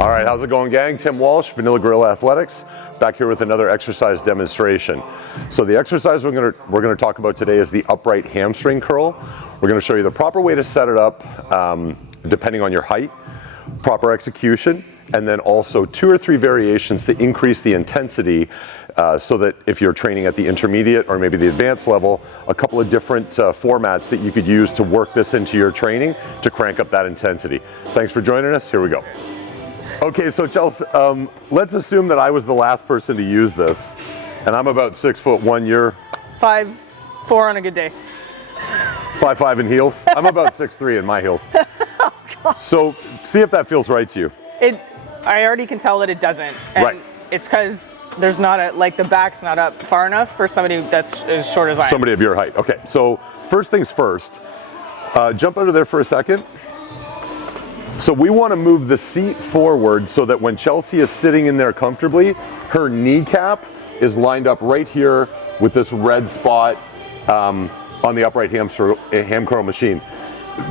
All right, how's it going, gang? Tim Walsh, Vanilla Gorilla Athletics, back here with another exercise demonstration. So the exercise we're gonna talk about today is the upright hamstring curl. We're gonna show you the proper way to set it up, depending on your height, proper execution, and then also 2 or 3 variations to increase the intensity so that if you're training at the intermediate or maybe the advanced level, a couple of different formats that you could use to work this into your training to crank up that intensity. Thanks for joining us. Here we go. Okay, so Chelsea, let's assume that I was the last person to use this, and I'm about 6'1". You're 5'4" on a good day. 5'5" in heels. I'm about 6'3" in my heels. Oh, God. So see if that feels right to you. I already can tell that it doesn't. And right. It's because there's not like the back's not up far enough for somebody that's as short as I am. Somebody of your height. Okay, so first things first, jump under there for a second. So we want to move the seat forward so that when Chelsea is sitting in there comfortably, her kneecap is lined up right here with this red spot on the upright ham curl machine.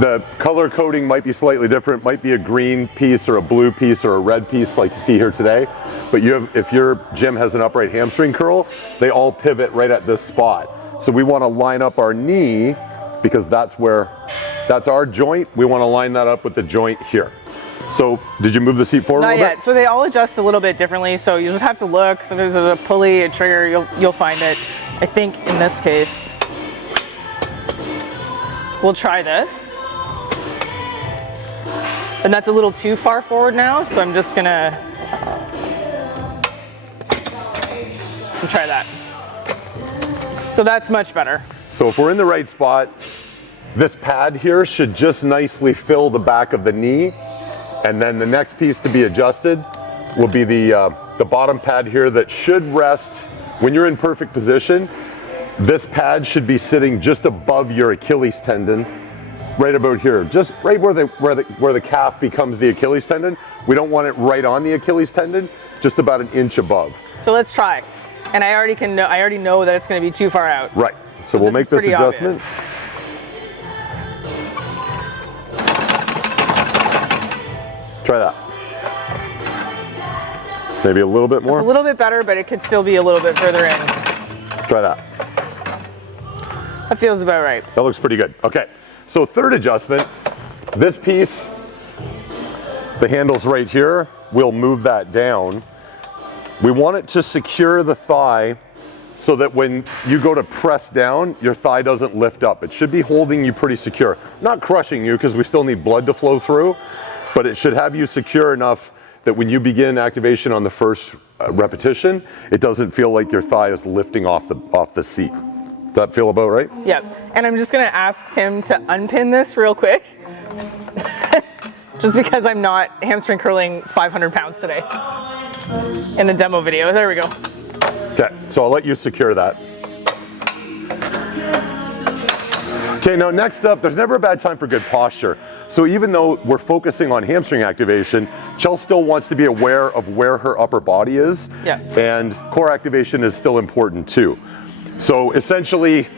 The color coding might be slightly different, might be a green piece or a blue piece or a red piece like you see here today. But if your gym has an upright hamstring curl, they all pivot right at this spot. So we want to line up our knee because that's our joint. We want to line that up with the joint here. So did you move the seat forward a little bit? Not yet. So they all adjust a little bit differently. So you just have to look. Sometimes there's a pulley, a trigger, you'll find it. I think in this case, we'll try this. And that's a little too far forward now, so I'm just gonna try that. So that's much better. So if we're in the right spot, this pad here should just nicely fill the back of the knee, and then the next piece to be adjusted will be the bottom pad here that should rest when you're in perfect position. This pad should be sitting just above your Achilles tendon, right about here, just right where the calf becomes the Achilles tendon. We don't want it right on the Achilles tendon, just about an inch above. So let's try. And I already know that it's going to be too far out. Right. So we'll make this adjustment. Obvious. Try that. Maybe a little bit more. It's a little bit better, but it could still be a little bit further in. Try that. That feels about right. That looks pretty good. Okay. So third adjustment, this piece, the handle's right here, we'll move that down. We want it to secure the thigh so that when you go to press down, your thigh doesn't lift up. It should be holding you pretty secure. Not crushing you because we still need blood to flow through, but it should have you secure enough that when you begin activation on the first repetition, it doesn't feel like your thigh is lifting off the seat. Does that feel about right? Yep. And I'm just going to ask Tim to unpin this real quick. Just because I'm not hamstring curling 500 pounds today in the demo video. There we go. Okay, so I'll let you secure that. Okay, now next up, there's never a bad time for good posture. So even though we're focusing on hamstring activation, Chelsea still wants to be aware of where her upper body is. Yeah. And core activation is still important too. So essentially,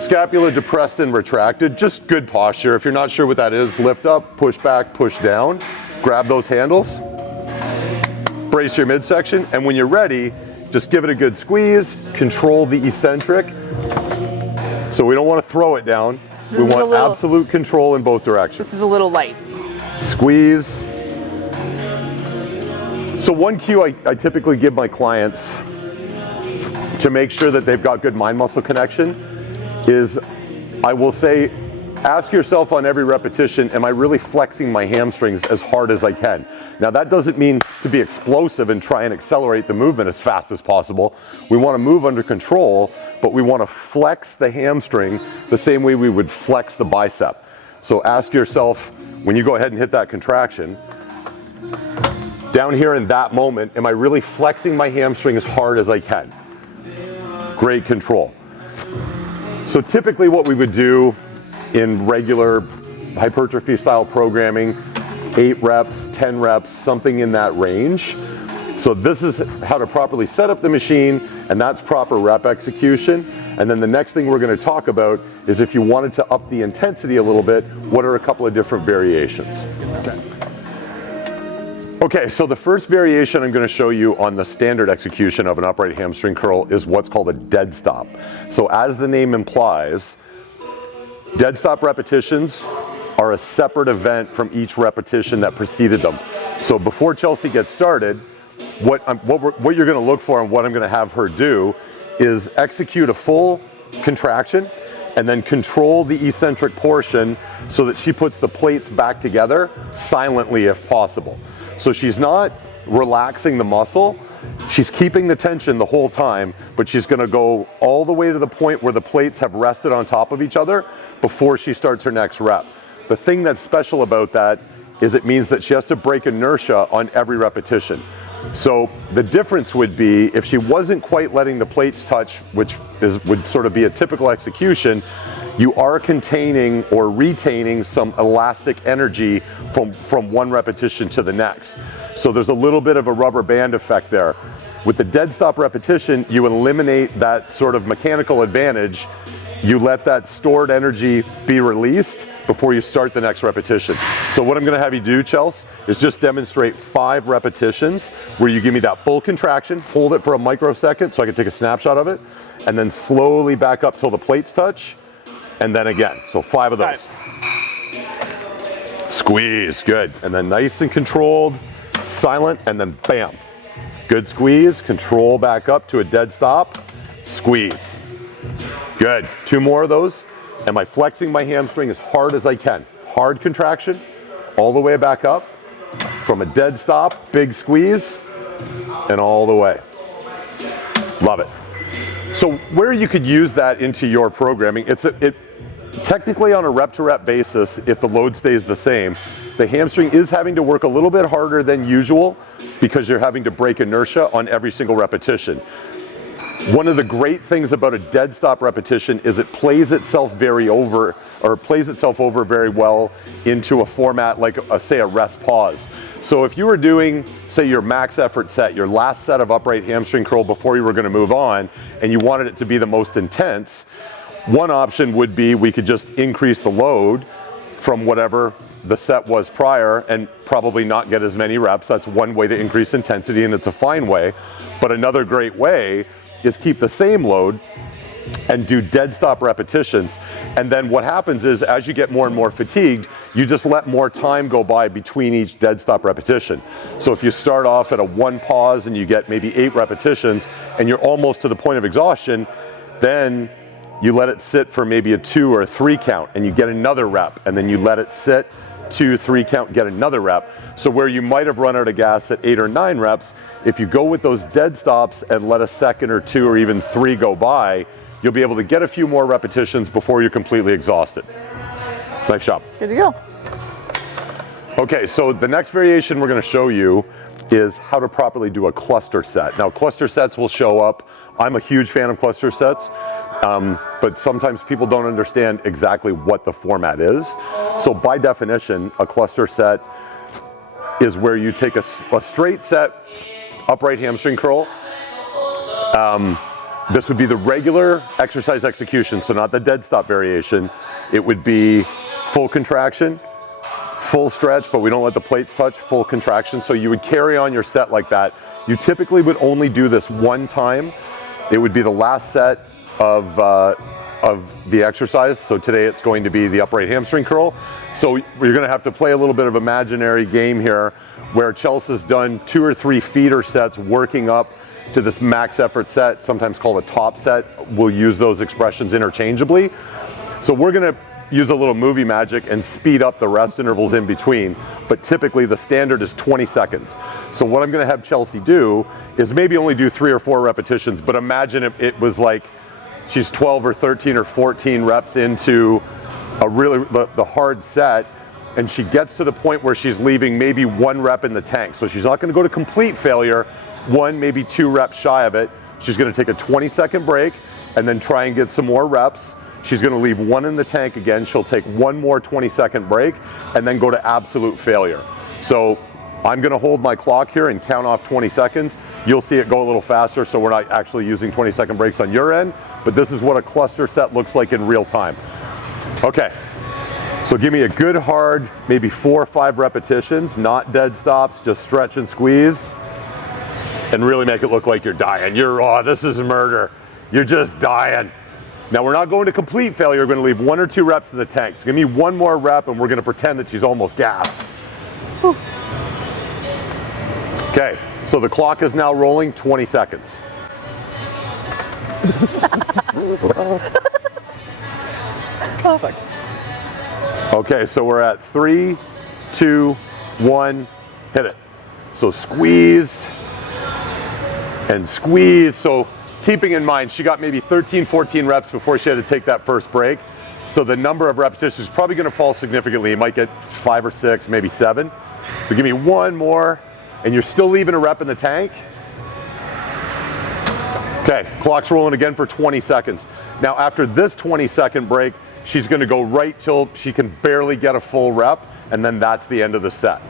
scapula depressed and retracted, just good posture. If you're not sure what that is, lift up, push back, push down, grab those handles, brace your midsection, and when you're ready, just give it a good squeeze, control the eccentric. So we don't want to throw it down. We want absolute control in both directions. This is a little light. Squeeze. So one cue I typically give my clients to make sure that they've got good mind-muscle connection is I will say, ask yourself on every repetition, am I really flexing my hamstrings as hard as I can? Now that doesn't mean to be explosive and try and accelerate the movement as fast as possible. We want to move under control, but we want to flex the hamstring the same way we would flex the bicep. So ask yourself, when you go ahead and hit that contraction, down here in that moment, am I really flexing my hamstring as hard as I can? Great control. So typically what we would do in regular hypertrophy style programming, 8 reps, 10 reps, something in that range. So this is how to properly set up the machine, and that's proper rep execution. And then the next thing we're going to talk about is if you wanted to up the intensity a little bit, what are a couple of different variations? Okay, so the first variation I'm going to show you on the standard execution of an upright hamstring curl is what's called a dead stop. So as the name implies, dead stop repetitions are a separate event from each repetition that preceded them. So before Chelsea gets started, what you're going to look for and what I'm going to have her do is execute a full contraction and then control the eccentric portion so that she puts the plates back together silently if possible. So she's not relaxing the muscle, she's keeping the tension the whole time, but she's gonna go all the way to the point where the plates have rested on top of each other before she starts her next rep. The thing that's special about that is it means that she has to break inertia on every repetition. So the difference would be if she wasn't quite letting the plates touch, which would sort of be a typical execution, you are containing or retaining some elastic energy from one repetition to the next. So there's a little bit of a rubber band effect there. With the dead stop repetition, you eliminate that sort of mechanical advantage. You let that stored energy be released before you start the next repetition. So what I'm gonna have you do, Chels, is just demonstrate 5 repetitions where you give me that full contraction, hold it for a microsecond so I can take a snapshot of it, and then slowly back up till the plates touch, and then again. So 5 of those. Squeeze, good. And then nice and controlled, silent, and then bam. Good squeeze, control back up to a dead stop, squeeze. Good, 2 more of those. Am I flexing my hamstring as hard as I can? Hard contraction, all the way back up, from a dead stop, big squeeze, and all the way. Love it. So where you could use that into your programming, technically on a rep-to-rep basis, if the load stays the same, the hamstring is having to work a little bit harder than usual because you're having to break inertia on every single repetition. One of the great things about a dead stop repetition is it plays itself over very well into a format like say a rest pause. So if you were doing, say, your max effort set, your last set of upright hamstring curl before you were going to move on, and you wanted it to be the most intense, one option would be we could just increase the load from whatever the set was prior and probably not get as many reps. That's one way to increase intensity, and it's a fine way. But another great way is keep the same load and do dead stop repetitions. And then what happens is as you get more and more fatigued, you just let more time go by between each dead stop repetition. So if you start off at a 1 pause and you get maybe 8 repetitions and you're almost to the point of exhaustion, then you let it sit for maybe a 2 or a 3 count and you get another rep, and then you let it sit, 2, 3 count, get another rep. So where you might have run out of gas at 8 or 9 reps, if you go with those dead stops and let a second or 2 or even 3 go by, you'll be able to get a few more repetitions before you're completely exhausted. Nice job. Good to go. Okay, so the next variation we're going to show you is how to properly do a cluster set. Now, cluster sets will show up. I'm a huge fan of cluster sets, but sometimes people don't understand exactly what the format is. So by definition, a cluster set is where you take a straight set upright hamstring curl. This would be the regular exercise execution, so not the dead stop variation. It would be full contraction, full stretch, but we don't let the plates touch, full contraction. So you would carry on your set like that. You typically would only do this 1 time. It would be the last set of the exercise. So today it's going to be the upright hamstring curl. So you're going to have to play a little bit of imaginary game here where Chelsea's done 2 or 3 feeder sets working up to this max effort set, sometimes called a top set. We'll use those expressions interchangeably. So we're going to use a little movie magic and speed up the rest intervals in between, but typically the standard is 20 seconds. So what I'm going to have Chelsea do is maybe only do 3 or 4 repetitions, but imagine if it was like she's 12 or 13 or 14 reps into the hard set, and she gets to the point where she's leaving maybe 1 rep in the tank. So she's not going to go to complete failure, 1, maybe 2 reps shy of it. She's going to take a 20-second break and then try and get some more reps. She's going to leave 1 in the tank again. She'll take 1 more 20-second break and then go to absolute failure. So I'm going to hold my clock here and count off 20 seconds. You'll see it go a little faster, so we're not actually using 20-second breaks on your end, but this is what a cluster set looks like in real time. Okay, So give me a good hard, maybe 4 or 5 repetitions, not dead stops, just stretch and squeeze, and really make it look like you're dying. This is murder. You're just dying. Now we're not going to complete failure, we're gonna leave 1 or 2 reps in the tank. So give me 1 more rep and we're gonna pretend that she's almost gassed. Whew. Okay, so the clock is now rolling 20 seconds. Perfect. Okay, so we're at 3, 2, 1, hit it. So squeeze and squeeze. So keeping in mind, she got maybe 13, 14 reps before she had to take that first break. So the number of repetitions is probably gonna fall significantly. You might get 5 or 6, maybe 7. So give me 1 more, and you're still leaving a rep in the tank. Okay, clock's rolling again for 20 seconds. Now after this 20-second break, she's gonna go right till she can barely get a full rep, and then that's the end of the set.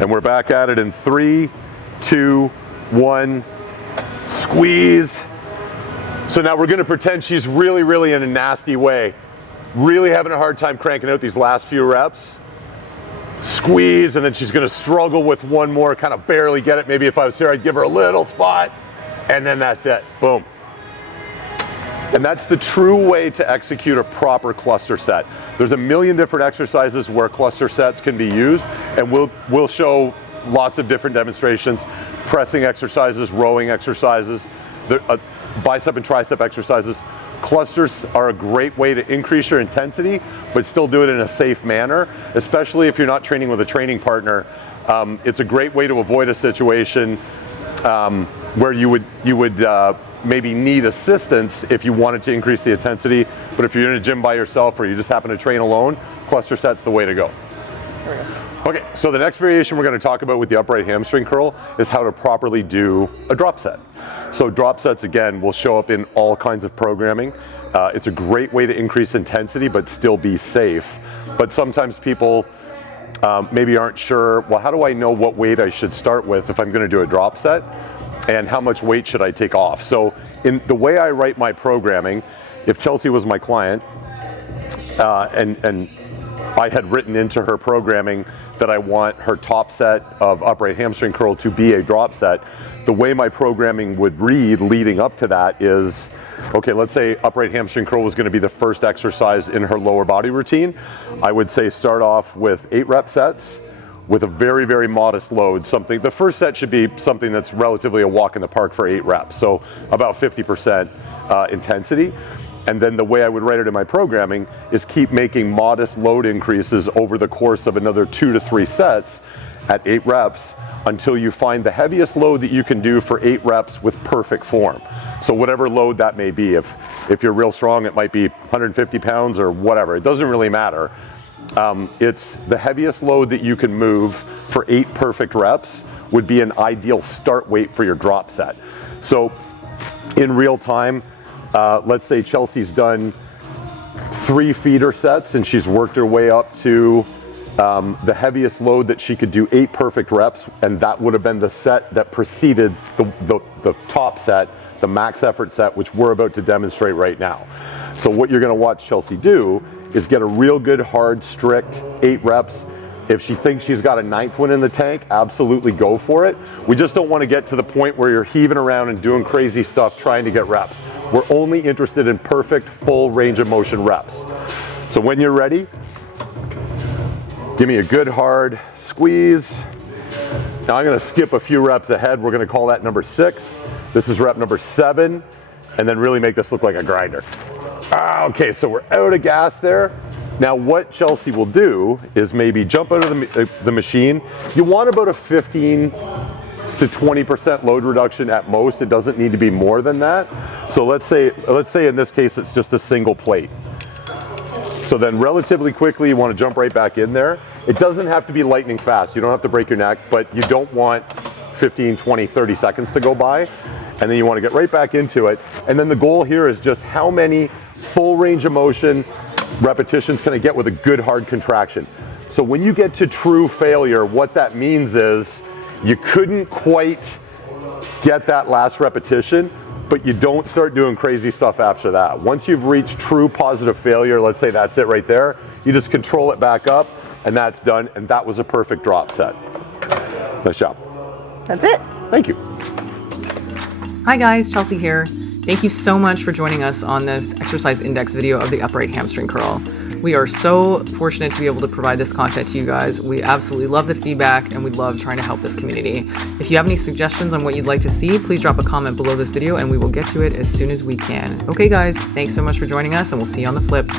And we're back at it in 3, 2, 1, squeeze. So now we're gonna pretend she's really in a nasty way, really having a hard time cranking out these last few reps. Squeeze, and then she's gonna struggle with 1 more, kind of barely get it. Maybe if I was here, I'd give her a little spot, and then that's it, boom. And that's the true way to execute a proper cluster set. There's a million different exercises where cluster sets can be used, and we'll show lots of different demonstrations, pressing exercises, rowing exercises, bicep and tricep exercises. Clusters are a great way to increase your intensity, but still do it in a safe manner, especially if you're not training with a training partner. It's a great way to avoid a situation where you would maybe need assistance if you wanted to increase the intensity, but if you're in a gym by yourself or you just happen to train alone, cluster set's the way to go. Okay, so the next variation we're going to talk about with the upright hamstring curl is how to properly do a drop set. So drop sets, again, will show up in all kinds of programming. It's a great way to increase intensity but still be safe. But sometimes people maybe aren't sure, well, how do I know what weight I should start with if I'm going to do a drop set? And how much weight should I take off? So in the way I write my programming, if Chelsea was my client and I had written into her programming that I want her top set of upright hamstring curl to be a drop set, the way my programming would read leading up to that is, okay, let's say upright hamstring curl was gonna be the first exercise in her lower body routine. I would say start off with 8 rep sets with a very modest load. The first set should be something that's relatively a walk in the park for 8 reps, so about 50% intensity. And then the way I would write it in my programming is keep making modest load increases over the course of another 2 to 3 sets at 8 reps until you find the heaviest load that you can do for 8 reps with perfect form. So whatever load that may be, if you're real strong, it might be 150 pounds or whatever, it doesn't really matter. It's the heaviest load that you can move for 8 perfect reps would be an ideal start weight for your drop set. So in real time, let's say Chelsea's done 3 feeder sets and she's worked her way up to the heaviest load that she could do 8 perfect reps, and that would have been the set that preceded the top set, the max effort set, which we're about to demonstrate right now. So what you're gonna watch Chelsea do is get a real good, hard, strict 8 reps. If she thinks she's got a 9th one in the tank, absolutely go for it. We just don't want to get to the point where you're heaving around and doing crazy stuff trying to get reps. We're only interested in perfect, full range of motion reps. So when you're ready, give me a good, hard squeeze. Now I'm going to skip a few reps ahead. We're going to call that number 6. This is rep number 7, and then really make this look like a grinder. Okay, so we're out of gas there. Now what Chelsea will do is maybe jump out of the machine. You want about a 15 to 20% load reduction at most. It doesn't need to be more than that. So let's say in this case it's just a single plate. So then relatively quickly you want to jump right back in there. It doesn't have to be lightning fast. You don't have to break your neck, but you don't want 15, 20, 30 seconds to go by. And then you want to get right back into it. And then the goal here is just how many full range of motion repetitions can I get with a good hard contraction. So when you get to true failure, what that means is you couldn't quite get that last repetition, but you don't start doing crazy stuff after that. Once you've reached true positive failure, let's say that's it right there, you just control it back up, and that's done, and that was a perfect drop set. Nice job. That's it. Thank you. Hi guys, Chelsea here. Thank you so much for joining us on this exercise index video of the upright hamstring curl. We are so fortunate to be able to provide this content to you guys. We absolutely love the feedback and we love trying to help this community. If you have any suggestions on what you'd like to see, please drop a comment below this video and we will get to it as soon as we can. Okay guys, thanks so much for joining us and we'll see you on the flip.